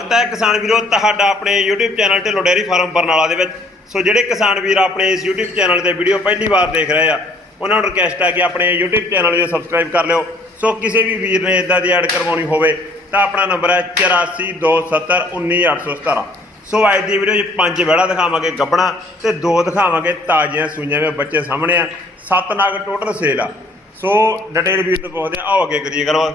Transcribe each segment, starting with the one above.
ਸਵਾਗਤ ਹੈ ਕਿਸਾਨ ਵੀਰੋ, ਤੁਹਾਡਾ ਆਪਣੇ YouTube channel Dhillon dairy farm Barnala ਦੇ ਵਿੱਚ। ਸੋ ਜਿਹੜੇ ਕਿਸਾਨ ਵੀਰ ਆਪਣੇ ਇਸ YouTube ਚੈਨਲ ਤੇ ਵੀਡੀਓ ਪਹਿਲੀ ਵਾਰ ਦੇਖ ਰਹੇ ਆ, ਉਹਨਾਂ ਨੂੰ ਰਿਕਵੈਸਟ ਹੈ ਕਿ ਆਪਣੇ YouTube ਚੈਨਲ ਨੂੰ ਸਬਸਕ੍ਰਾਈਬ ਕਰ ਲਿਓ। ਸੋ ਕਿਸੇ ਵੀ ਵੀਰ ਨੇ ਇਦਾਂ ਦੀ ਐਡ ਕਰਵਾਉਣੀ ਹੋਵੇ, ਤਾਂ ਆਪਣਾ ਨੰਬਰ ਹੈ 8427191817 ਸੋ ਅੱਜ ਦੀ ਵੀਡੀਓ 'ਚ ਪੰਜ ਵਿਹੜਾ ਦਿਖਾਵਾਂਗੇ, ਗੱਬਣਾ ਤੇ ਦੋ ਦਿਖਾਵਾਂਗੇ, ਤਾਜ਼ੀਆਂ ਸੂਈਆਂ ਵਿੱਚ ਬੱਚੇ ਸਾਹਮਣੇ ਆ। ਸੱਤ ਨਾਗ ਟੋਟਲ ਸੇਲ ਆ। ਸੋ ਡਿਟੇਲ ਵੀਰ ਤੋਂ ਪੁੱਛਦੇ ਆ, ਆਓ ਅੱਗੇ ਕਰੀਏ ਗੱਲਬਾਤ।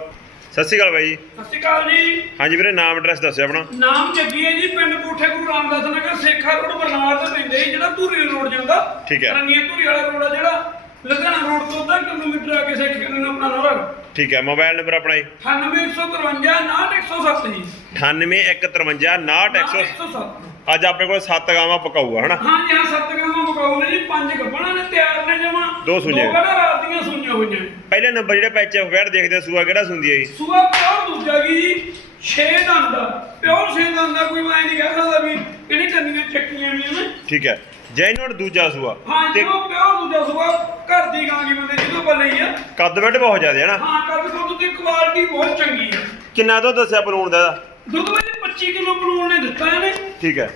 ਸਤਿ ਸ਼੍ਰੀ ਅਕਾਲ ਬਾਈ ਜੀ। ਸਤਿ ਸ਼੍ਰੀ ਅਕਾਲ ਜੀ। ਹਾਂਜੀ ਵੀਰੇ ਨਾਮ ਐਡਰੈਸ ਦੱਸਿਓ ਆਪਣਾ। ਨਾਮ ਜੱਗੀ ਹੈ ਜੀ ਪਿੰਡ ਕੋਠੇ ਗੁਰੂ ਰਾਮਦਾਸ ਨਗਰ ਸੇਖਾ ਰੋਡ ਬਰਨਾਲਾ ਤੋਂ ਪੈਂਦੇ ਜਿਹੜਾ ਧੂਰੀ ਰੋਡ ਜਾਂਦਾ। ਠੀਕ ਹੈ। ਰੰਗੀਆਂ ਧੂਰੀ ਵਾਲਾ ਰੋਡ ਆ ਜਿਹੜਾ ਲੁਧਿਆਣਾ ਰੋਡ ਤੋਂ ਅੱਧਾ ਕਿਲੋਮੀਟਰ ਆ ਕੇ ਸੇਖੇ ਨੂੰ ਆਪਣਾ ਨੌਰਾ ਠੀਕ ਹੈ ਮੋਬਾਈਲ ਨੰਬਰ ਆਪਣਾ ਜੀ। 98153 ਜੀ। 9815596107 107 ਅੱਜ ਆਪਣੇ ਕੋਲ ਸੱਤ ਗਾਵਾਂ ਪਕਾਊ ਆ ਹਨਾ? ਹਾਂ ਜੀ ਹਾਂ ਸੱਤ ਗਾਵਾਂ ਮੁਕਾਉ ਨੇ ਜੀ ਪੰਜ ਗੱਬਣਾ ਨੇ ਤਿਆਰ ਨੇ ਜਮਾ। ਦੋ ਸੂਈਆਂ। ਦੋ ਕਿਹੜਾ ਰਾਤ ਦੀਆਂ ਸੁਣੀਆਂ ਹੋਈਆਂ। ਪਹਿਲੇ ਨੰਬਰ ਜਿਹੜੇ ਪੈਚ ਫੈਰ ਦੇਖਦੇ ਆ, ਸੂਆ ਕਿਹੜਾ ਸੁੰਦੀ ਹੈ ਜੀ? ਸੂਆ ਪਿਓਰ ਦੂਜਾ ਕੀ ਜੀ? 6 ਦੰਦ ਦਾ ਪਿਓਰ 6 ਦੰਦ ਦਾ ਕੋਈ ਮੈਂ ਨਹੀਂ ਕਹਿ ਸਕਦਾ ਵੀ ਇਹਨੇ ਕੰਨੀਆਂ ਚੱਕੀਆਂ ਵੀ ਨੇ। ਠੀਕ ਹੈ। ਜੈਨੂਨ ਦੂਜਾ ਸੂਆ। ਹਾਂ ਤੇ ਜੋ ਪਿਓਰ ਦੂਜਾ ਸੂਆ ਘਰ ਦੀ ਗਾਂ ਦੀ ਬੰਦੇ ਜਿਹਦੋਂ ਬੱਲੇ ਹੀ ਆ। ਕੱਦ ਵੱਡ ਬਹੁਤ ਜ਼ਿਆਦਾ ਹੈ ਨਾ। ਹਾਂ ਕੱਦ ਕੁੱਦ ਦੀ ਕੁਆਲਿਟੀ ਬਹੁਤ ਚੰਗੀ ਆ। ਕਿੰਨਾ ਤੋਂ ਦੱਸਿਆ ਬਲੂਨ ਦਾ ਇਹਦਾ? ਦੁੱਧ ਵਿੱਚ 25 ਕਿਲੋ ਬਲੂਨ ਨੇ ਦਿੱਤਾ ਇਹਨੇ। ਠੀਕ ਹੈ।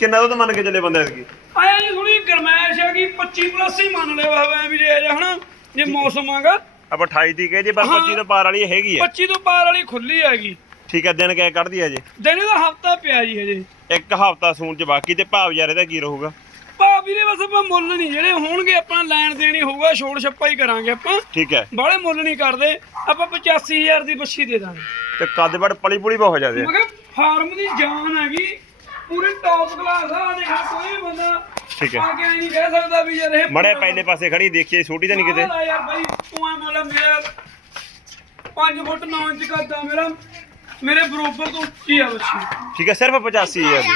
ਕਿੰਨਾ ਤੋਂ ਮੰਨ ਕੇ ਚੱਲੇ ਬੰਦੇ ਐਤਕੀ? ਆਇਆ ਜੀ ਥੋੜੀ ਗਰਮੈਸ਼ ਆ ਗਈ 25 ਪਲੱਸ ਹੀ ਮੰਨ ਲਿਆ ਵਾ ਵੀ ਜੇ ਜਾ ਹਨਾ ਜੇ ਮੌਸਮ ਆਗਾ। ਆਪਾਂ 28 ਦੀ ਕਹੇ ਜੇ ਪਰ ਹਾਂ। 25 ਤੋਂ ਪਾਰ ਵਾਲੀ ਹੈਗੀ ਆ। 25 ਤੋਂ ਪਾਰ ਵਾਲੀ ਖੁੱਲੀ ਹੈਗੀ। ਠੀਕ ਹੈ ਦਿਨ ਕਿਹ ਕੱਢਦੀ ਹੈ ਜੇ ਦਿਨੇ ਦਾ ਹਫਤਾ ਪਿਆ ਜੀ ਹਜੇ। ਇੱਕ ਹਫਤਾ ਸੂਣ ਚ ਬਾਕੀ ਤੇ ਭਾਵ ਯਾਰ ਇਹਦਾ ਕੀ ਰਹੂਗਾ? ਭਾ ਵੀਰੇ ਬਸ ਆਪਾਂ ਮੁੱਲ ਨਹੀਂ ਜਿਹੜੇ ਹੋਣਗੇ ਆਪਣਾ ਲੈਣ ਦੇਣੀ ਹੋਊਗਾ ਛੋੜ ਛੱਪਾ ਹੀ ਕਰਾਂਗੇ ਆਪਾਂ। ਠੀਕ ਹੈ। ਬਾਹਲੇ ਮੁੱਲ ਨਹੀਂ ਕਰਦੇ ਆਪਾਂ 85000 ਦੀ ਬੱਛੀ ਦੇ ਦਾਂਗੇ। ਤੇ ਕੱਦ ਵੱਡ ਪਲੀ ਪੁਲੀ ਬਹੁਤ ਜ਼ਿਆਦਾ ਮੈਂ ਕਿਹਾ ਫਾਰਮ ਦੀ ਜਾਨ ਹੈਗੀ ਪੂਰੀ ਟੌਪ ਕਲਾਸ ਆ ਦੇਖ ਕੋਈ ਬੰਦਾ ਠੀਕ ਹੈ। ਆ ਕੇ ਨਹੀਂ ਕਹਿ ਸਕਦਾ ਵੀ ਯਾਰ ਇਹ ਮੜੇ ਪਹਿਲੇ ਪਾਸੇ ਖੜੀ ਦੇਖੀਏ ਛੋਟੀ ਤਾਂ ਨਹੀਂ ਕਿਤੇ। ਯਾਰ ਬਾਈ ਤੂੰ ਆ ਮੇਰਾ 5 ਫੁੱਟ 9 ਇੰਚ ਕਰਦਾ ਮੇਰਾ। ਮੇਰੇ ਬਰੋਬਰ ਤੋਂ ਉੱਚੀ ਆ ਬੱਚੀ। ਠੀਕ ਹੈ ਸਿਰਫ 85000 ਦੀ।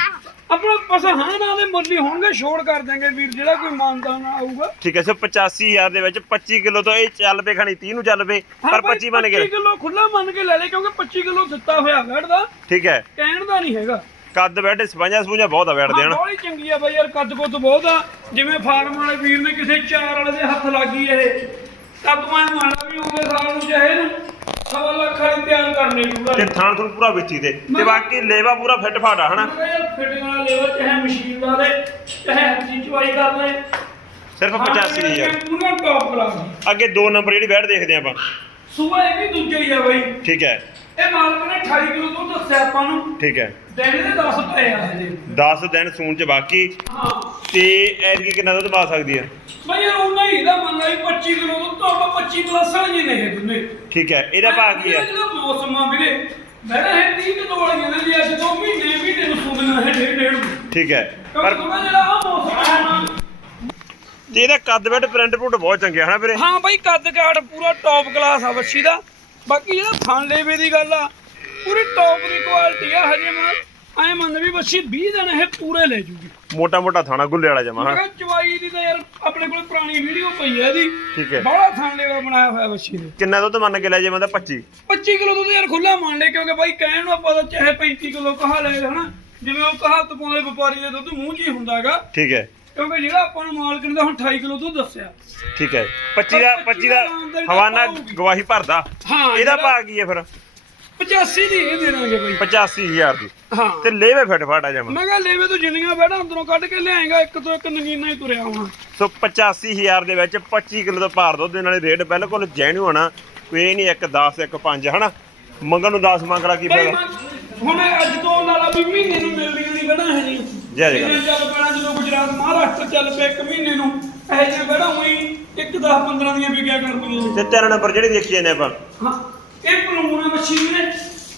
ਆਪਣਾ ਪਸਾ ਹਾਂ ਨਾ ਦੇ ਮੁੱਲ ਹੀ ਹੋਣਗੇ ਛੋੜ ਕਰ ਦਾਂਗੇ ਵੀਰ ਜਿਹੜਾ ਕੋਈ ਮਾਨਤਾ ਨਾ ਆਊਗਾ। ਠੀਕ ਹੈ ਸੋ 85000 ਦੇ ਵਿੱਚ 25 ਕਿਲੋ ਤੋਂ ਇਹ ਚੱਲ ਪਏ ਖਣੀ 30 ਨੂੰ ਚੱਲ ਪਏ ਪਰ 25 ਬਣ ਗਏ 25 ਕਿਲੋ ਖੁੱਲਾ ਮੰਨ ਕੇ ਲੈ ਲੈ ਕਿਉਂਕਿ 25 ਕਿਲੋ ਦਿੱਤਾ ਹੋਇਆ ਵੈੜ ਦਾ। ਠੀਕ ਹੈ। ਕਹਿਣ ਦਾ ਨਹੀਂ ਹੈਗਾ। ਕੱਦ ਬੈਠੇ ਸਪੰਜਾਂ ਸਪੂੰਜਾਂ ਬਹੁਤ ਆ ਬੈਠਦੇ ਹਾਂ ਹਨ ਚੰਗੀ ਆ ਬਾਈ ਯਾਰ ਕੱਦ ਕੁੱਦ ਬਹੁਤ ਆ। ਜਿਵੇਂ ਫਾਰਮ ਵਾਲੇ ਵੀਰ ਨੇ ਕਿਸੇ ਚਾਰ ਵਾਲੇ ਦੇ ਹੱਥ ਲੱਗੀ ਇਹ। ਐਂ ਮੰਨ ਲਾ ਵੀ ਉਹਦੇ ਸਾਲ ਨੂੰ ਚਾਹੇ ਨੂੰ ਸਵਾ ਲੱਖ ਵਾਲੀ ਤਿਆਰ ਕਰਨੀ ਪੂਰਾ ਤੇ ਥਾਣ ਥੁਣ ਪੂਰਾ ਵਿੱਚੀ ਤੇ ਤੇ ਬਾਕੀ ਲੇਵਾ ਪੂਰਾ ਫਿੱਟ ਫਾਟਾ ਹਨਾ? ਮੈਂ ਕਿਹਾ ਯਾਰ ਫਿਟਿੰਗ ਵਾਲਾ ਲੈਵਲ ਚਾਹੇ ਮਸ਼ੀਨ ਲਾ ਦੇ ਚਾਹੇ ਹੱਥੀ ਚਵਾਈ ਕਰ ਲੈ। ਸਿਰਫ 85000 ਪੂਰਾ ਟੌਪ ਕਲਾਸ ਅੱਗੇ ਦੋ ਨੰਬਰ ਜਿਹੜੀ ਬੈਠ ਦੇਖਦੇ ਆਪਾਂ। ਸੂਆ ਇਹ ਵੀ ਦੂਜਾ ਹੀ ਆ ਬਾਈ। ਠੀਕ ਹੈ। ਇਹ ਮਾਲਕ ਨੇ 28 ਕਿਲੋ ਤੋਂ ਦੱਸਿਆ ਆਪਾਂ ਨੂੰ। ਠੀਕ ਹੈ। ਦਿਨ ਦੇ 10 ਪਏ ਆ ਹਜੇ। 10 ਦਿਨ ਸੂਣ ਚ ਬਾਕੀ। ਹਾਂ। ਤੇ ਐਤਕੀ ਕਿੰਨਾ ਦੁੱਧ ਪਾ ਸਕਦੀ ਹੈ? ਬਈ ਯਾਰ ਉਹਨਾਂ ਹੀ ਦਾ ਮੰਨ ਲਾ ਵੀ 25 ਕਿਲੋ ਤੋਂ ਤਾਂ ਆਪਾਂ 25 ਪਲੱਸ ਵਾਲੀਆਂ ਨੇ ਇਹ ਦੋਨੇ। ਠੀਕ ਹੈ ਇਹਦਾ ਭਾਅ ਕੀ ਹੈ? ਜਿਹੜਾ ਮੌਸਮ ਆ ਵੀਰੇ ਮੈਂ ਇਹ 30 ਕਿਲੋ ਵਾਲੀਆਂ ਨੇ ਜੀ ਅੱਜ ਦੋ ਮਹੀਨੇ ਮਹੀਨੇ ਨੂੰ ਸੁਣਨਾ ਹੈ ਡੇਢ ਡੇਢ। ਠੀਕ ਹੈ ਪਰ ਜਿਹੜਾ ਆ ਮੌਸਮ ਹੈ ਨਾ। ਤੇ ਇਹਦਾ ਕੱਦ ਬੈਠ ਪ੍ਰਿੰਟ ਪ੍ਰਿੰਟ ਬਹੁਤ ਚੰਗੇ ਹਨਾ ਵੀਰੇ? ਹਾਂ ਬਾਈ ਕੱਦ ਕਾਠ ਪੂਰਾ ਟੌਪ ਕਲਾਸ ਆ ਬੱਚੀ ਦਾ। ਬਾਕੀ ਜਿਹੜਾ ਥਣ ਲੇਵੇ ਦੀ ਗੱਲ ਆ ਪੂਰੀ ਟੌਪ ਦੀ ਕੁਆਲਿਟੀ ਆ ਹਜੇ ਮੈਂ ਐ ਮੰਨ ਵੀ ਬੱਚੀ 20 ਦਿਨ ਇਹ ਪੂਰੇ ਲੈ ਜੂਗੀ। ਮੋਟਾ ਮੋਟਾ ਥਾਣਾ ਗੁੱਲੇ ਵਾਲਾ ਜਮਾ। ਮੈਂ ਹਾਂ ਕਿਹਾ ਚਵਾਈ ਦੀ ਤਾਂ ਯਾਰ ਆਪਣੇ ਕੋਲ ਪੁਰਾਣੀ ਵੀਡੀਓ ਪਈ ਹੈ ਇਹਦੀ। ਠੀਕ ਹੈ। ਬੜਾ ਥਣ ਲੇਵਾ ਬਣਾਇਆ ਹੋਇਆ ਬੱਚੀ ਨੇ। ਕਿੰਨਾ ਦੁੱਧ ਮੰਨ ਕੇ ਲੈ ਜੇ ਬੰਦਾ 25 25 ਕਿਲੋ ਦੁੱਧ ਯਾਰ ਖੁੱਲਾ ਮੰਨ ਲੈ ਕਿਉਂਕਿ ਬਾਈ ਕਹਿਣ ਨੂੰ ਆਪਾਂ ਤਾਂ ਚਾਹੇ 35 ਕਿਲੋ ਕਹਾ ਲੈ ਹਨਾ। ਜਿਵੇਂ ਉਹ ਕਹਾਵਤ ਪਾਉਂਦੇ ਵਪਾਰੀ ਦੇ ਦੁੱਧ ਮੂੰਹ 'ਚ ਹੀ ਹੁੰਦਾਗਾ ਠੀਕ ਹੈ। ਕਿਉਂਕਿ ਜਿਹੜਾ ਆਪਾਂ ਨੂੰ ਮਾਲਕ ਨੇ ਤਾਂ ਹੁਣ 28 ਕਿਲੋ ਦੁੱਧ ਦੱਸਿਆ। ਠੀਕ ਹੈ। 25 ਦਾ 25 ਦਾ ਹਵਾਨਾ ਗਵਾਹੀ ਭਰਦਾ। ਹਾਂ ਇਹਦਾ ਭਾਅ ਕੀ ਹੈ ਫਿਰ? 85 ਦੀ ਇਹ ਦੇ ਦਾਂਗੇ ਬਾਈ 85000 ਦੀ। ਹਾਂ। ਤੇ ਲੇਵੇ ਫਿੱਟ ਫਾਟਾ ਜਮਾ। ਮੈਂ ਕਿਹਾ ਲੈਵੇ ਤੂੰ ਜਿੰਨੀਆਂ ਬੈਠਾ ਅੰਦਰੋਂ ਕੱਢ ਕੇ ਲਿਆਏਗਾ ਇੱਕ ਤੋਂ ਇੱਕ ਨਗੀਨਾ ਹੀ ਤੁਰਿਆ ਹੋਣਾ। ਸੋ 85000 ਦੇ ਵਿੱਚ 25 ਕਿਲੋ ਦਾ ਭਾਰ ਦੁੱਧ ਦੇ ਨਾਲੇ ਰੇਟ ਬਿਲਕੁਲ ਜੈਨੂ ਆਣਾ ਕੋਈ ਨਹੀਂ ਇੱਕ 10 ਇੱਕ 5 ਹਨਾ? ਮੰਗਣ ਨੂੰ 10 ਮੰਗਣਾ ਕੀ ਬਾਈ ਫਾਇਦਾ? ਮੈਂ- ਹੁਣ ਅੱਜ ਤੋਂ ਲਾਲਾ ਵੀ ਮਹੀਨੇ ਨੂੰ ਮਿਲਦੀਆਂ ਨਹੀਂ ਬਣਾ ਹੈ ਜੈ ਜੈ ਜਿਵੇਂ ਚੱਲ ਪੈਣਾ ਜਦੋਂ ਗੁਜਰਾਤ ਮਹਾਰਾਸ਼ਟਰ ਚੱਲ ਪਿਆ ਇੱਕ ਮਹੀਨੇ ਨੂੰ ਇਹ ਜਿਹੇ ਬੜਾ ਹੋਈ ਇੱਕ 10 15 ਦੀਆਂ ਵਿਕਿਆ ਕਰਦੀਆਂ ਨੇ। ਤੇ ਤਿੰਨ ਨੰਬਰ ਜਿਹੜੀ ਦੇਖੀ ਜਾਂਦੇ ਆਪਾਂ। ਹਾਂ। ਇਹ ਪਲੂਣਾ ਮਸ਼ੀਨ ਨੇ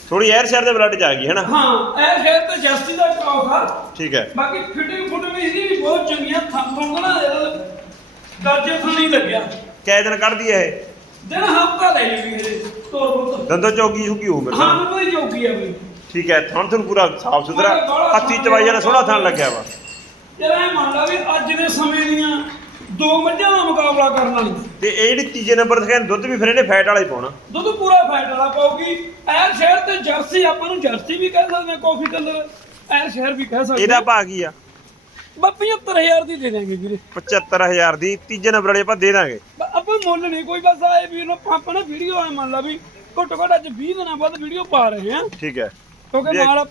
ਥੋੜੀ 에ਅਰ ਸ਼ੇਅਰ ਦੇ ਬਲੱਡ ਚ ਆ ਗਈ ਹਨਾ ਹਾਂ ਇਹ ਸ਼ਹਿਰ ਤੇ ਜਸਤੀ ਦਾ ਕਰਾਉ ਆ। ਠੀਕ ਹੈ। ਬਾਕੀ ਫਿਟਿੰਗ ਫੁਟਿੰਗ ਇਹਦੀ ਵੀ ਬਹੁਤ ਚੰਗੀ ਆ ਥੰਮ ਨਾ ਦਰਜੇ ਥਾਂ ਨਹੀਂ ਲੱਗਿਆ। ਕੈ ਦਿਨ ਕੱਢਦੀ ਹੈ ਇਹ? ਦਿਨ ਹਫਤਾ ਲੈ ਲਈ ਮੇਰੇ ਤੋਰ ਬੁੱਤ ਦੰਦੋ ਚੌਗੀ ਝੁਕੀ ਹੋ ਮੇਰੇ ਹਾਂ ਹੀ ਜੋਗੀ ਆ ਬਈ। ਠੀਕ ਹੈ ਥਣ ਥਣ ਪੂਰਾ ਸਾਫ਼ ਸੁਥਰਾ ਹੱਥੀ ਚਵਾਈ ਜਾਣਾ ਸੋਹਣਾ ਥਣ ਲੱਗਿਆ ਵਾ। ਇਹ ਮੰਨ ਲਾ ਵੀ ਅੱਜ ਦੇ ਸਮੇਂ ਦੀਆਂ ਦੋ ਮੱਝਾਂ ਦਾ ਮੁਕਾਬਲਾ ਕਰਨ ਵਾਲੀ। ਤੇ ਇਹ ਜਿਹੜੀ ਤੀਜੇ ਨੰਬਰ ਤੇ ਦੁੱਧ ਵੀ ਫਿਰ ਇਹਨੇ ਫੈਟ ਵਾਲਾ ਹੀ ਪਾਉਣਾ। ਦੁੱਧ ਪੂਰਾ ਫੈਟ ਵਾਲਾ ਪਾਉਗੀ ਐਰ ਸ਼ਹਿਰ ਤੇ ਜਰਸੀ ਆਪਾਂ ਨੂੰ ਜਰਸੀ ਵੀ ਕਹਿ ਸਕਦੇ ਆ ਕਾਫੀ ਕਲਰ ਐਰ ਸ਼ਹਿਰ ਵੀ ਕਹਿ ਸਕਦੇ ਇਹਦਾ ਭਾਅ ਕੀ ਆ? ਬਾ 75000 ਦੀ ਦੇ ਦਾਂਗੇ ਵੀਰੇ। 75000 ਦੀ ਤੀਜੇ ਨੰਬਰ ਵਾਲੇ ਆਪਾਂ ਦੇ ਦਾਂਗੇ। ਆਪਾਂ ਮੁੱਲ ਨਹੀਂ ਕੋਈ ਬਸ ਆਏ ਵੀ ਨਾ ਆਪਾਂ ਨਾ ਵੀਡੀਓ ਆ ਮੰਨ ਲਾ ਵੀ ਘੱਟੋ ਘੱਟ ਅੱਜ 20 ਦਿਨਾਂ ਬਾਅਦ ਵੀਡੀਓ ਪਾ ਰਹੇ ਆ ਠੀਕ ਹੈ। ਕਿਉਂਕਿ। ਮਾਲ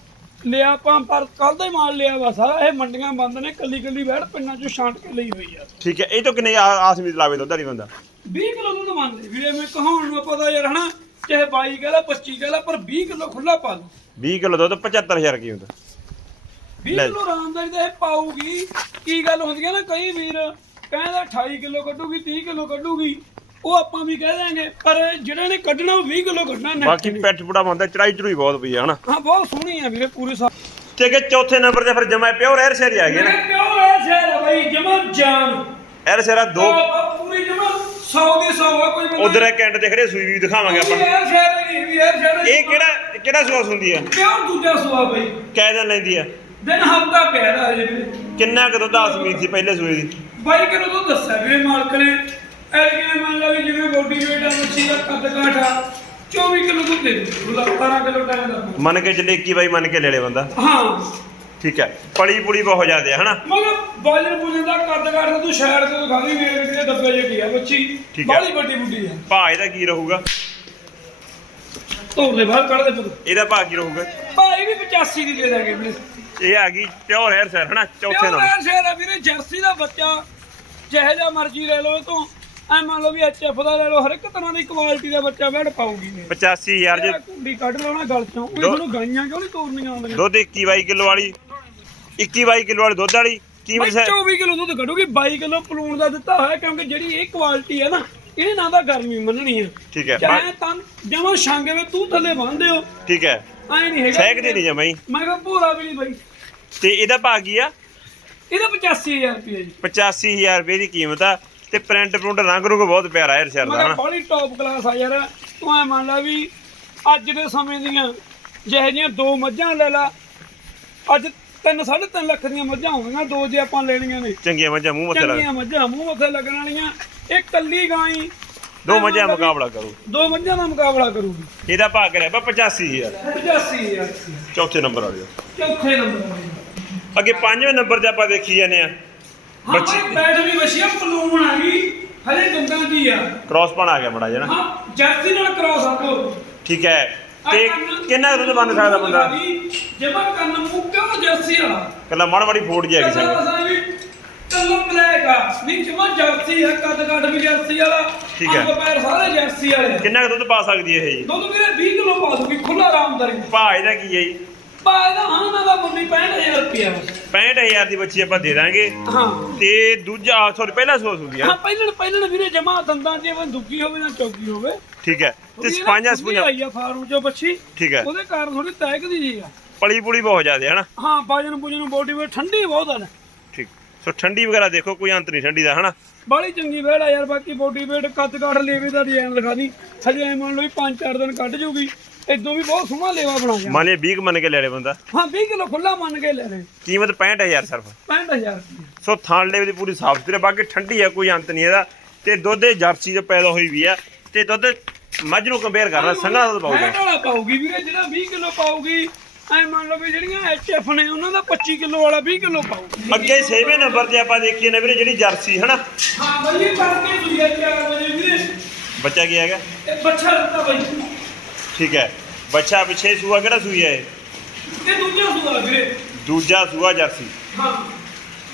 ਲਿਆ ਆਪਾਂ ਪਰ ਕੱਲ ਦਾ ਹੀ ਮਾਲ ਲਿਆ ਵਾ ਸਾਰਾ। ਇਹ ਮੰਡੀਆਂ ਬੰਦ ਨੇ ਕੱਲੀ ਕੱਲੀ ਬੈੜ ਪਿੰਡਾਂ ਚੋਂ ਛਾਂਟ ਕੇ ਲਈ ਹੋਈ ਆ। ਠੀਕ ਹੈ ਇਹ ਤੋਂ ਕਿੰਨੇ ਆ- ਆਸ ਉਮੀਦ ਲਾਵੇ ਦੁੱਧ ਵਾਲੀ ਬੰਦਾ? 20 ਕਿਲੋ ਦੁੱਧ ਮੰਨਦੇ ਵੀਰੇ ਮੈਂ ਕਹਾਉਣ ਨੂੰ ਪਤਾ ਯਾਰ ਹਨਾ ਚਾਹੇ 22 ਕਹਿ ਲਾ 25 ਕਹਿ ਲਾ ਪਰ 20 ਕਿਲੋ ਖੁੱਲਾ ਪਾ ਲਓ। 20 ਕਿਲੋ ਦੁੱਧ 75000 ਕੀ ਹੁੰਦਾ? 20 ਲੈ। ਕਿਲੋ ਆਰਾਮਦਾਰੀ ਦਾ ਇਹ ਪਾਊਗੀ। ਕੀ ਗੱਲ ਹੁੰਦੀ ਹੈ ਨਾ ਕਈ ਵੀਰ ਕਹਿੰਦਾ 28 ਕਿਲੋ ਕੱਢੂਗੀ 30 ਕਿਲੋ ਕੱਢੂਗੀ। ਉਹ ਆਪਾਂ ਵੀ ਕਹਿ ਦਾਂਗੇ ਪਰ ਜਿਹੜੇ ਨੇ ਕੱਢਣਾ ਉਹ 20 ਕਿਲੋ ਕੱਢਣਾ net ਬਾਕੀ ਨੇ। ਪੈਟ ਬੁੜਾ ਬੰਦਾ ਚੜਾਈ ਚੜੂਈ ਬਹੁਤ ਪਈ ਆ ਹਨਾ? ਹਾਂ ਬਹੁਤ ਸੋਹਣੀ ਆ ਵੀਰੇ ਪੂਰੇ ਸਾ ਠੀਕ ਹੈ ਚੌਥੇ ਨੰਬਰ ਤੇ ਫਿਰ ਜਮਾ ਪਿਓਰ ਐਰ ਸ਼ੇਰੀ ਆ ਗਏ ਨਾ ਮੇਰੇ ਪਿਓ ਹੈ ਸ਼ਹਿਰ ਆ ਬਈ ਜਮਾ ਜਾਨ। ਐਰ ਸ਼ੇਰਾ ਦੋ। ਪੂਰੀ ਜਮਾ 100 ਦੇ 100 ਆ ਕੋਈ ਬੰਦਾ ਉਧਰ ਇੱਕ ਐਂਡ ਤੇ ਖੜੇ ਸੂਈ ਵੀ ਦਿਖਾਵਾਂਗੇ ਆਪਾਂ। ਇਹ ਸ਼ਹਿਰ ਹੈ ਵੀ ਇਹ ਸ਼ਹਿਰ ਇਹ ਕਿਹੜਾ ਕਿਹੜਾ ਸਵਾਸ ਹੁੰਦੀ ਆ? ਪਿਓ ਦੂਜਾ ਸੁਆ ਬਈ। ਕਹਿ ਦਿਨ ਲੈਂਦੀ ਆ। ਦਿਨ ਹਫਤਾ ਪਿਆ ਦਾ ਹਜੇ ਕਿੰਨਾ ਕੁ ਦੁੱਧ ਆਸ ਉਮੀਦ ਸੀ ਪਹਿਲੇ ਸੂਏ ਦੀ? ਬਾਈ ਕਿਲੋ ਤੋਂ ਦੱਸਿਆ ਵੀਰੇ ਮਾਲਕ ਨੇ? ਐਲਗੇ ਮੰਨ ਲਾ ਵੀ ਜਿਵੇਂ ਬੋਡੀ ਵੇਟ ਆ ਮੱਛੀ ਦਾ ਕੱਦ ਕਾਠ ਆ 24 ਕਿਲੋ ਦੁੱਧ ਦੇ ਦੂ 17 ਕਿਲੋ ਟਾਈਮ ਦਾ ਮੰਨ ਕੇ ਚੱਲੇ 21 ਬਾਈ ਮੰਨ ਕੇ ਲੈ ਲੈ ਬੰਦਾ। ਹਾਂ। ਠੀਕ ਹੈ ਪਲੀ ਪੁਲੀ ਬਹੁਤ ਜ਼ਿਆਦੇ ਆ ਹਨਾ? ਮਗਰ ਬਾਜਰ ਬੁਜਨ ਦਾ ਕੱਦ ਕਾਠ ਤਾਂ ਤੂੰ ਸ਼ਹਿਰ ਤੋਂ ਖਾਲੀ ਵੇਟ ਦੇ ਡੱਬੇ ਜਿਹੀ ਆ ਬੱਚੀ ਠੀਕ ਆ। ਬਾਲੀ ਵੱਡੀ ਬੁੱਢੀ ਆ। ਭਾਅ ਇਹਦਾ ਕੀ ਰਹੂਗਾ? ਤੋੜ ਦੇ ਬਾਹਰ ਕੱਢ ਦੇ ਪੁੱਤ। ਇਹਦਾ ਭਾਅ ਕੀ ਰਹੂਗਾ? ਭਾਈ ਵੀ 85 ਦੀ ਦੇ ਦਾਂਗੇ ਵੀਰੇ ਇਹ ਆ ਗਈ ਪਿਓਰ ਹੈਰ ਸਰ ਹਨਾ? ਚੌਥੇ ਪਿਓਰ ਨੰਬਰ ਸ਼ਹਿਰ ਆ ਵੀਰੇ ਜਰਸੀ ਦਾ ਬੱਚਾ। ਜਿਹੇ ਜਿਹਾ ਮਰਜ਼ੀ ਲੈ ਲਓ ਇਹ ਤੋਂ ਐ ਮੰਨ ਲਓ ਵੀ ਐਚਐਫ ਦਾ ਲੈ ਲਓ ਹਰ ਇੱਕ ਤਰ੍ਹਾਂ ਦੀ ਕੁਆਲਿਟੀ ਦਾ ਬੱਚਾ ਬੈਠ ਇਹ। 85000 ਜੇ ਕੁੰਡੀ ਕੱਢ ਲਓ ਨਾ ਗਲ ਚੋਂ ਉਹ ਤੁਹਾਨੂੰ ਗਾਈਆਂ ਕਿਉਂ ਨਹੀਂ ਤੋਰਨੀਆਂ ਆਉਂਦੀਆਂ? ਦੁੱਧ 21 22 ਕਿਲੋ ਵਾਲੀ 21 22 ਕਿਲੋ ਵਾਲੀ ਦੁੱਧ ਵਾਲੀ ਕੀਮਤ ਬਈ ਹੈ 24 ਕਿਲੋ ਦੁੱਧ ਕੱਢੂਗੀ 22 ਕਿਲੋ ਪਲੂਣ ਦਾ ਦਿੱਤਾ ਹੋਇਆ ਕਿਉਂਕਿ ਜਿਹੜੀ ਇਹ ਕੁਆਲਿਟੀ ਹੈ ਨਾ ਇਹਨੇ ਨਾ ਤਾਂ ਗਰਮੀ ਮੰਨਣੀ ਹੈ। ਠੀਕ ਹੈ। ਚਾਹੇ ਤਾਂ ਜਮਾ ਛਾਂਗੇ ਵਿੱਚ ਤੂੰ ਥੱਲੇ ਬੰਨਦੇ ਹੋ ਠੀਕ ਹੈ। ਐ ਨਹੀਂ ਹੈਗਾ। ਸਹਿਕਦੀ ਨਹੀਂ ਜਮਾਈ ਮੈਂ ਕਿਹਾ ਭੂਰਾ ਵੀ ਨਹੀਂ ਬਾਈ। ਤੇ ਇਹਦਾ ਭਾਅ ਕੀ ਆ? ਇਹਦਾ 85000 ਰੁਪਏ ਜੀ। 85000 ਰੁਪਏ ਦੀ ਕੀਮਤ ਆ। ਤੇ ਪ੍ਰਿੰਟ ਪ੍ਰਿੰਟ ਰੰਗ ਰੁੰਗ ਬਹੁਤ ਪਿਆਰਾ ਹੈ ਸ਼ਹਿਰ ਮੈਂ ਦਾ ਹਨਾ? ਬੜੀ ਟੌਪ ਕਲਾਸ ਆ ਯਾਰ। ਤੂੰ ਐ ਮੰਨ ਲਾ ਵੀ ਅੱਜ ਦੇ ਸਮੇਂ ਦੀਆਂ ਜਿਹੇ ਜਿਹੀਆਂ ਦੋ ਮੱਝਾਂ ਲੈ ਲਾ ਅੱਜ 3 3.5 ਲੱਖ ਦੀਆਂ ਮੱਝਾਂ ਹੋਣਗੀਆਂ ਦੋ ਜੇ ਆਪਾਂ ਲੈਣੀਆਂ ਨੇ। ਚੰਗੀਆਂ ਮੱਝਾਂ ਮੂੰਹ ਮੱਥੇ ਲੱਗ ਚੰਗੀਆਂ ਮੱਝਾਂ ਮੂੰਹ ਮੱਥੇ ਲੱਗਣ ਵਾਲੀਆਂ ਇਹ ਕੱਲੀ ਗਾਂ ਹੀ ਦੋ ਮੱਝਾਂ ਦਾ ਮੁਕਾਬਲਾ ਕਰੂ। ਦੋ ਮੱਝਾਂ ਦਾ ਮੁਕਾਬਲਾ ਕਰੂਗੀ। ਇਹਦਾ ਭਾਅ ਕਰਿਆ ਬਾ 85000 85000 ਚੌਥੇ ਨੰਬਰ ਵਾਲੇ ਚੌਥੇ ਨੰਬਰ ਵਾਲੀ। ਅੱਗੇ ਪੰਜਵੇਂ ਨੰਬਰ ਤੇ ਆਪਾਂ ਦੇਖੀ ਜਾਂਦੇ ਆ ਹਾਂ ਬਈ ਬੈਠ ਵੀ ਵਸ਼ੀਆ ਪਲੂਣ ਆ ਗਈ। ਹਲੇ ਦੰਦਾਂ ਦੀ ਆ? ਕ੍ਰਾਸ ਪਣ ਆ ਗਿਆ ਬੜਾ ਜਣਾ ਹਾਂ ਜਰਸੀ ਨਾਲ ਕ੍ਰਾਸ ਆ ਕੋ ਠੀਕ ਹੈ। ਤੇ ਕਿੰਨਾ ਕੁ ਦੁੱਧ ਬੰਨ ਸਕਦਾ ਬੰਦਾ? ਜਮਾ ਕੰਨ ਮੂੰਹ ਕਿਉਂ ਜਰਸੀ ਵਾਲਾ। ਕੱਲਾ ਮੜ ਮੜੀ ਫੋੜ ਜੀ ਆ ਕਿਸੇ ਕੱਲਾ ਨੂੰ ਵਸਾ ਵੀ ਕੱਲਾ ਬਲੈਕ ਆ। ਨਹੀਂ ਜਮਾ ਜਰਸੀ ਆ ਕੱਦ ਕੱਟ ਵੀ ਜਰਸੀ ਵਾਲਾ। ਠੀਕ ਹੈ। ਅੰਗ ਪੈਰ ਸਾਰੇ ਜਰਸੀ ਵਾਲੇ ਕਿੰਨਾ ਕੁ ਦੁੱਧ ਪਾ ਸਕਦੀ ਹੈ ਇਹ ਜੀ? ਦੁੱਧ ਵੀਰੇ 20 ਕਿਲੋ ਪਾ ਦੂਗੀ ਖੁੱਲਾ ਆਰਾਮਦਾਰੀ ਭਾਅ ਇਹਦਾ ਕੀ ਹੈ ਜੀ? ਪਾ ਇਹਦਾ ਹਾਂ ਨਾ ਦਾ ਮੁੱਲ 65000 ਰੁਪਇਆ ਬਸ 65000 ਦੀ ਬੱਚੀ ਆਪਾਂ ਦੇ ਦਾਂਗੇ। ਹਾਂ। ਤੇ ਦੂਜਾ ਸੌਰੀ ਪਹਿਲਾ ਸੋਸ ਹੁੰਦੀ ਹੈ ਹਾਂ ਪਹਿਲਣ ਪਹਿਲਣ ਵੀਰੇ ਜਮਾ ਦੰਦਾਂ 'ਚ ਭਾਵੇਂ ਦੁੱਗੀ ਹੋਵੇ ਜਾਂ ਚੌਕੀ ਹੋਵੇ। ਠੀਕ ਹੈ। ਤੇ ਉਹਦੀ ਨਾ ਸਪਾਂਜਾਂ ਖੁੱਲੀ ਸਪੂੰਜਾਂ ਆਈ ਆ ਫਾਰਮ 'ਚੋਂ ਬੱਚੀ। ਠੀਕ ਹੈ। ਉਹਦੇ ਕਾਰਨ ਥੋੜੀ ਤੈਕਦੀ ਜੀ ਆ। ਪਲੀ ਪੁਲੀ ਬਹੁਤ ਜ਼ਿਆਦਾ ਹੈ ਨਾ ਹਾਂ ਵਜਨ ਬੁਜਨ ਬੋਡੀ ਵੇਟ ਠੰਡੀ ਬਹੁਤ ਆ। ਨਾ ਠੀਕ। ਸੋ ਠੰਡੀ ਵਗੈਰਾ ਦੇਖੋ ਕੋਈ ਅੰਤ ਨਹੀਂ ਠੰਡੀ ਦਾ ਹਨਾ? ਬਾਲੀ ਚੰਗੀ ਵੇੜ ਆ ਯਾਰ ਬਾਕੀ ਬੋਡੀ ਵੇਟ ਕੱਦ ਕਾਠ ਲੇਵੇ ਦਾ ਡਿਜ਼ਾਈਨ ਲਿਖਾ ਦੀ। ਹਜੇ ਮੰਨ ਲਓ ਵੀ 5-4 ਦਿਨ ਕੱਢ ਜੂਗੀ। ਇਦੋਂ ਵੀ ਬਹੁਤ ਸੋਹਣਾ ਲੇਵਾ ਬਣਾ ਗਿਆ। ਮੰਨ ਲਿਆ 20 ਕੁ ਮੰਨ ਕੇ ਲੈ ਲੈ ਬੰਦਾ। ਹਾਂ 20 ਕਿਲੋ ਖੁੱਲਾ ਮੰਨ ਕੇ ਲੈ ਕੀਮਤ 65000 ਸਿਰਫ। 65000 ਸੋ ਥਾਣ ਲੈ ਦੀ ਪੂਰੀ ਸਾਫ਼ ਸੁਥਰੀ ਬਾਕੀ ਠੰਡੀ ਆ ਕੋਈ ਅੰਤ ਨਹੀਂ ਇਹਦਾ। ਤੇ ਦੁੱਧ ਇਹ ਜਰਸੀ ਤੋਂ ਪੈਦਾ ਹੋਈ ਵੀ ਆ। ਤੇ ਦੁੱਧ ਮੱਝ ਨੂੰ ਕੰਪੇਅਰ ਕਰਨਾ ਦੁੱਧ ਪਾਊਗਾ। ਫੈਟ ਵਾਲਾ ਪਾਉਗੀ ਵੀਰੇ ਜਿਹੜਾ 20 ਕਿਲੋ ਪਾਉਗੀ ਐ ਮੰਨ ਲਓ ਵੀ ਜਿਹੜੀਆਂ ਐਚਐਫ ਨੇ ਉਹਨਾਂ ਦਾ 25 ਕਿਲੋ ਵਾਲਾ 20 ਕਿਲੋ ਪਾਉਗੀ ਅੱਗੇ 6ਵੇਂ ਨੰਬਰ ਤੇ ਆਪਾਂ ਦੇਖੀਏ ਨੇ ਵੀਰੇ ਜਿਹੜੀ ਜਰਸੀ ਹਨਾ? ਹਾਂ ਬਈ ਇਹ ਕਰਕੇ ਸੁਈਆ 4 ਵਜੇ ਵੀਰੇ। ਬੱਚਾ ਕੀ ਹੈਗਾ? ਇਹ ਬੱਚਾ ਦਿੱਤਾ ਬਈ। ਠੀਕ ਹੈ। ਬੱਚਾ ਪਿੱਛੇ ਸੂਆ ਕਿਹੜਾ ਸੂਈ ਹੈ ਇਹ? ਇਹ ਦੂਜਾ ਸੂਆ ਵੀਰੇ। ਦੂਜਾ ਸੂਆ ਜਰਸੀ। ਹਾਂ।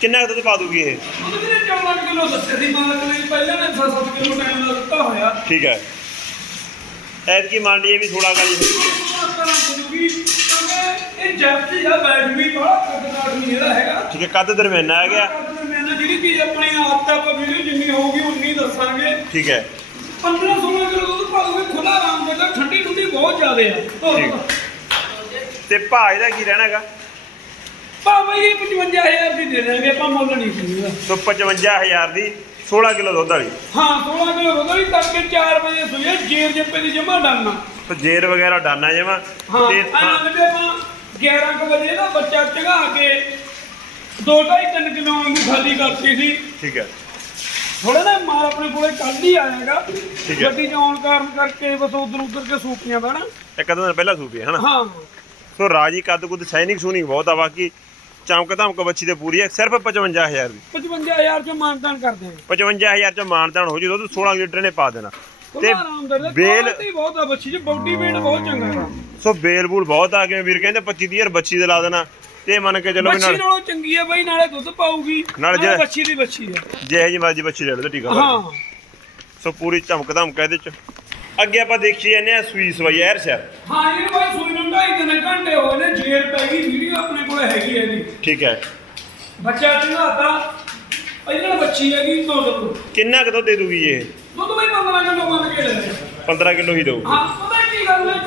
ਕਿੰਨਾ ਕੁ ਦੁੱਧ ਪਾ ਦੂਗੀ ਇਹ? ਉਹਦੇ ਵੀਰੇ 14 ਕਿਲੋ ਦੱਸੇ ਸੀ ਮਾਲਕ ਨੇ ਪਹਿਲਾਂ ਨੇ 7 ਕਿਲੋ ਟਾਈਮ ਦਾ ਦਿੱਤਾ ਹੋਇਆ। ਠੀਕ ਹੈ। ਐਤਕੀ ਮੰਨ ਲਈਏ ਵੀ ਥੋੜਾ ਗਾਲੀ ਇਹ ਜਰਸੀ ਦਾ ਬੈਟ ਵੀ ਬੜਾ ਨਹੀਂ ਇਹਦਾ ਹੈਗਾ। ਠੀਕ ਹੈ ਕੱਦ ਦਰਮਿਆਨਾ ਆ ਗਿਆ। ਜਿਹੜੀ ਚੀਜ਼ ਆਪਣੀ ਆਪ ਤੱਕ ਵੀਡੀਓ ਜਿੰਨੀ ਹੋਊਗੀ ਉਨੀ ਦੱਸਾਂਗੇ। ਠੀਕ ਹੈ। 15 16 ਕਿਲੋ ਦੁੱਧ ਪਾ ਦੋਗੇ ਖੁੱਲਾ ਆਰਾਮ ਦੇ ਤਾਂ ਠੰਡੀ ਠੰਡੀ ਬਹੁਤ ਜ਼ਿਆਦੇ ਆ। ਠੀਕ। ਤੇ ਭਾਅ ਇਹਦਾ ਕੀ ਰਹਿਣਾ ਹੈਗਾ ਪਾ ਬਈ ਇਹ 55000 ਦੀ ਦੇ ਦੇਣਗੇ ਆਪਾਂ ਮੁੱਲ ਨਹੀਂ ਸੁਣੀਦਾ ਸੋ 55000 ਦੀ 16 ਕਿਲੋ ਦੁੱਧ ਵਾਲੀ। ਹਾਂ 16 ਕਿਲੋ ਦੁੱਧ ਵੀ ਤੜਕੇ 4 ਵਜੇ ਸੂਏ ਜੇਰ ਜੱਪੇ ਦੀ ਜਮਾ ਡਾਲਣਾ ਸੋ ਜੇਰ ਵਗੈਰਾ ਡਾਨਾ ਜਮਾ। ਹਾਂ ਤੇ ਥਾਂ- ਆਨੰਦ ਦੇ ਆਪਾਂ 11 ਕੁ ਵਜੇ ਦਾ ਬੱਚਾ ਚਗਾ ਕੇ 2.5 3 ਕਿਲੋ ਵਾਂਗੂ ਖਾਲੀ ਕਰਤੀ ਸੀ। ਠੀਕ ਹੈ। ਥੋੜਾ ਨਾ ਮਾਲ ਆਪਣੇ ਕੋਲੇ ਕੱਲ ਹੀ ਆਏਗਾ ਠੀਕ ਹੈ। ਗੱਡੀ ਚ ਆਉਣ ਕਾਰਨ ਕਰਕੇ ਬਸ ਉਧਰ ਉਧਰ ਕੇ ਸੂਪੀਆਂ ਦਾ ਨਾ। ਇੱਕ ਦਿਨ ਪਹਿਲਾਂ ਸੂਪੀ ਹੈ ਹਨਾ? ਹਾਂ। ਸੋ ਰਾਜੀ ਕੱਦ ਕੁੱਦ ਸ਼ਾਈਨਿੰਗ ਸ਼ੂਨਿੰਗ ਬਹੁਤ ਆ ਬਾਕੀ ਚਮਕ ਧਮਕ ਬੱਚੀ ਤੇ ਪੂਰੀ ਹੈ ਸਿਰਫ 55000 ਦੀ। 55000 ਚ ਮਾਨਦਾਨ ਕਰਦੇ ਆ 55000 ਚ ਮਾਨਦਾਨ ਹੋ ਜੂ ਦੁੱਧ 16 ਲੀਟਰ ਨੇ ਪਾ ਦੇਣਾ। ਤੇ ਆਰਾਮਦਾਰ ਬੇਲ- ਬੇਲ ਬਹੁਤ ਆ ਬੱਚੀ ਚ ਬੋਡੀ weight ਬਹੁਤ ਚੰਗਾ ਹੈ। ਸੋ ਬੇਲ ਬੂਲ ਬਹੁਤ ਆ ਗਏ ਵੀਰ ਕਹਿੰਦੇ 25 ਦੀ ਯਾਰ ਬੱਚੀ ਦੇ ਲਾ ਦੇਣਾ। ਤੇ ਮੰਨ ਕੇ ਚੱਲੋ ਵੀ ਬੱਚੀ ਨਾਲ ਨਾਲੋਂ ਚੰਗੀ ਹੈ ਬਾਈ ਨਾਲੇ ਦੁੱਧ ਪਾਊਗੀ। ਨਾਲੇ ਜੇ- ਬੱਚੀ ਦੀ ਬੱਚੀ ਹੈ ਜਿਹੇ ਜੀ ਮਰਜ਼ੀ ਬੱਚੀ ਲੈ ਲਓ ਤੇ ਠੀਕ ਆ ਹਾਂ। ਸੋ ਪੂਰੀ ਚਮਕ ਧਮਕ ਇਹਦੇ ਚ। ਅੱਗੇ ਆਪਾਂ ਦੇਖੀ ਜਾਂਦੇ ਆ ਸੂਈ ਸਵਾਈ ਐਰ ਸ਼ਹਿਰ ਹਾਂ ਇਹ ਬਾਈ ਸੂਈ ਨੂੰ ਢਾਈ ਤਿੰਨ ਘੰਟੇ ਹੋਏ ਨੇ ਜੇਰ ਪੈ ਗਈ ਵੀਡੀਓ ਆਪਣੇ ਕੋਲ ਹੈਗੀ ਹੈ ਇਹਦੀ। ਠੀਕ ਹੈ ਬੱਚਾ ਚੰਗਾਤਾ। ਇਹਨਾਂ ਬੱਚੀ ਹੈਗੀ ਦੁੱਧ ਤੋਂ। ਕਿੰਨਾ ਕੁ ਦੁੱਧ ਦੇ ਦੂਗੀ ਇਹ? ਦੁੱਧ ਬਈ 15 ਕਿਲੋ ਮੰਨ ਕੇ ਲੈ ਲੈ 15 ਕਿਲੋ ਹੀ ਦਊ। ਹਾਂ ਪਤਾ ਕੀ ਗੱਲ ਹੈ?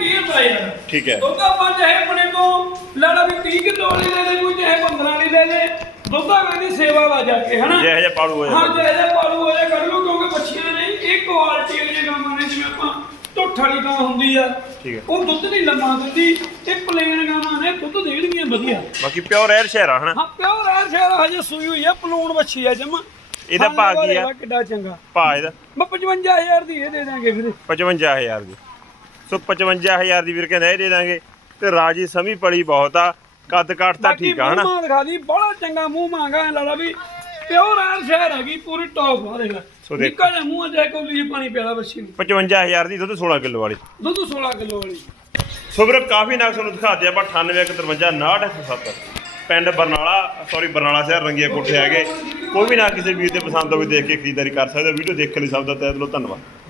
ਹੁੰਦਾ ਯਾਰ ਠੀਕ ਹੈ। ਦੁੱਧ ਆਪਾਂ ਚਾਹੇ ਆਪਣੇ ਤੋਂ ਲੜਾ ਵੀ 30 ਕਿਲੋ ਵਾਲੀ ਲੈ ਲੈ ਕੋਈ ਚਾਹੇ 15 ਵਾਲੀ ਲੈ ਲੈ। ਦੁੱਧ ਅਗਲੇ ਦੀ ਸੇਵਾ ਲਾ ਜਾ ਕੇ ਹਨਾ? ਜਿਹੇ ਜਿਹਾ ਪਾਲੂ ਹੋ ਹਾਂ ਜਾਂਦਾ ਜੇ ਇਹਦਾ ਪਾਲੂ ਹੋ ਜਾ ਕਰ ਲਓ ਕਿਉਂਕਿ ਬੱਚੀਆਂ ਨਹੀਂ ਇਹ ਕੁਆਲਿਟੀ ਵਾਲੀਆਂ ਗਾਵਾਂ ਨੇ ਜਿਵੇਂ ਆਪਾਂ ਢੋਠ ਵਾਲੀ ਗਾਂ ਹੁੰਦੀ ਆ ਠੀਕ ਹੈ। ਉਹ ਦੁੱਧ ਨਹੀਂ ਲੰਮਾ ਦਿੰਦੀ ਤੇ ਪਲੇਨ ਗਾਵਾਂ ਨੇ ਦੁੱਧ ਦੇਣਗੀਆਂ ਵਧੀਆ। ਬਾਕੀ ਪਿਓਰ ਐਰ ਸ਼ਹਿਰ ਹਨਾ? ਹਾਂ ਪਿਓਰ ਆ ਸ਼ਹਿਰ ਹਜੇ ਸੂਈ ਹੋਈ ਆ ਪਲੂਣ ਬੱਚੀ ਆ ਜਮਾ। ਇਹਦਾ ਭਾਅ ਕੀ ਆ? ਕਿੱਡਾ ਚੰਗਾ। ਭਾ ਇਹਦਾ? ਮੈਂ 55000 ਦੀ ਇਹ ਦੇ ਦਾਂਗੇ ਵੀਰੇ। 55000 ਦੀ। ਸੋ 55000 ਦੀ ਵੀਰ ਕਹਿੰਦਾ ਇਹ ਦੇ ਦਾਂਗੇ। ਤੇ ਰਾਜੀ ਸਮੀ ਪਲੀ ਬਹੁਤ ਆ ਕੱਦ ਕਾਠ ਤਾਂ ਠੀਕ ਆ ਹਨਾ? ਮੂੰਹ ਦਿਖਾ ਦੀ ਬੜਾ ਚੰਗਾ ਮੂੰਹ ਮੰਗਾ ਲਾਲਾ ਵੀ ਪਿਓਰ ਆ ਸ਼ਹਿਰ ਹੈਗੀ ਪੂਰੀ ਟੌਪ ਆ ਦੇਖ ਸੋ ਦੇਖ। ਨਿੱਕਾ ਜਿਹਾ ਮੂੰਹ ਜੇ ਕੋਲੀ ਜਿਹੀ ਪਾਣੀ ਪਿਆਲਾ ਬੱਚੀ ਨੂੰ। 55000 ਦੀ ਦੁੱਧ 16 ਕਿਲੋ ਵਾਲੀ। ਦੁੱਧ 16 ਕਿਲੋ ਵਾਲੀ। ਸੋ ਵੀਰ ਕਾਫੀ ਨਾਗ ਤੁਹਾਨੂੰ ਦਿਖਾਤੇ ਆਪਾਂ 9853 69 ਪਿੰਡ ਬਰਨਾਲਾ ਸੌਰੀ ਬਰਨਾਲਾ ਸ਼ਹਿਰ ਰੰਗੀਆਂ ਕੋਠੇ ਹੈਗੇ। ਕੋਈ ਵੀ ਨਾ ਕਿਸੇ ਵੀਰ ਦੇ ਪਸੰਦ ਹੋਵੇ ਦੇਖ ਕੇ ਖਰੀਦਦਾਰੀ ਕਰ ਸਕਦੇ ਹੋ। ਵੀਡੀਓ ਦੇਖਣ ਲਈ ਸਭ ਦਾ ਤਹਿ ਦਿਲੋਂ ਧੰਨਵਾਦ।